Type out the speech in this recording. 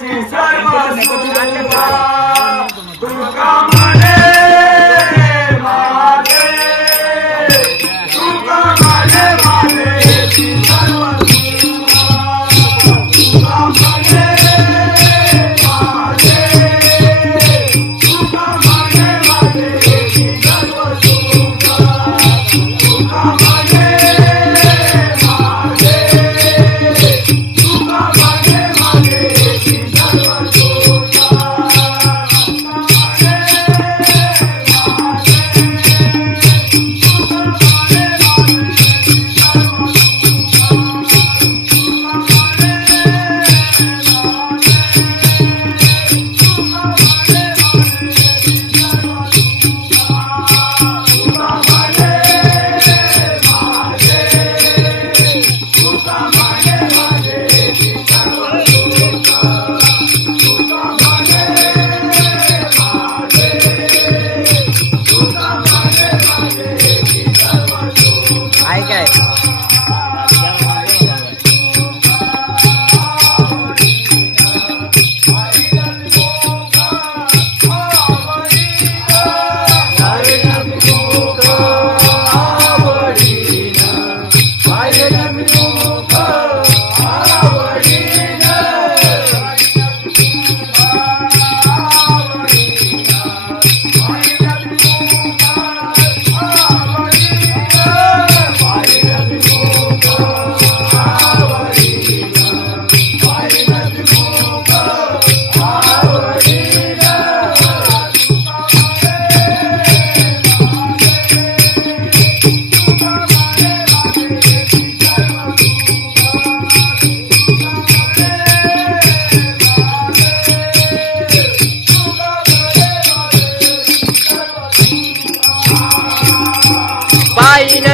Jesus. Payeen